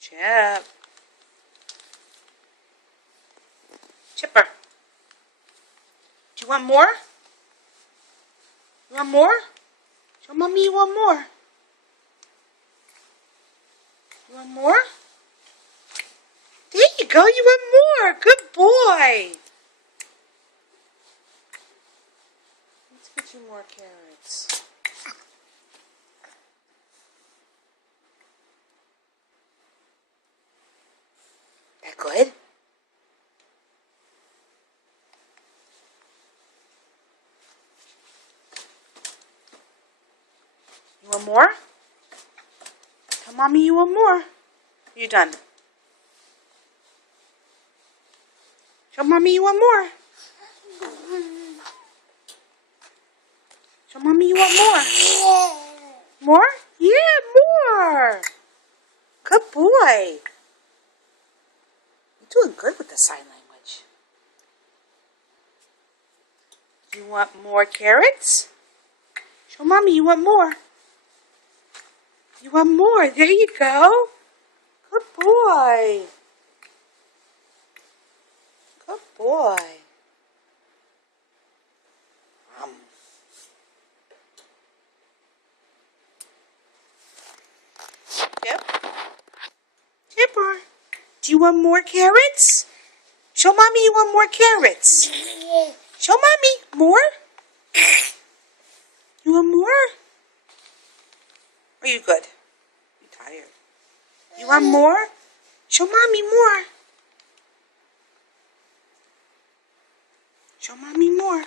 Chip. Chipper. Do you want more? You want more? Show Mommy you want more. You want more? There you go. You want more. Good boy. Let's get you more carrots. That good? You want more? Tell Mommy you want more. You done? Show Mommy you want more. Show Mommy you want more. More? Yeah, more. Good boy. You're doing good with the sign language. You want more carrots? Show Mommy you want more. You want more. There you go. Good boy. Good boy. Yep. Chipper, do you want more carrots? Show Mommy you want more carrots. Show Mommy. More? You want more? Are you good? You're tired. You want more? Show Mommy more. Show Mommy more.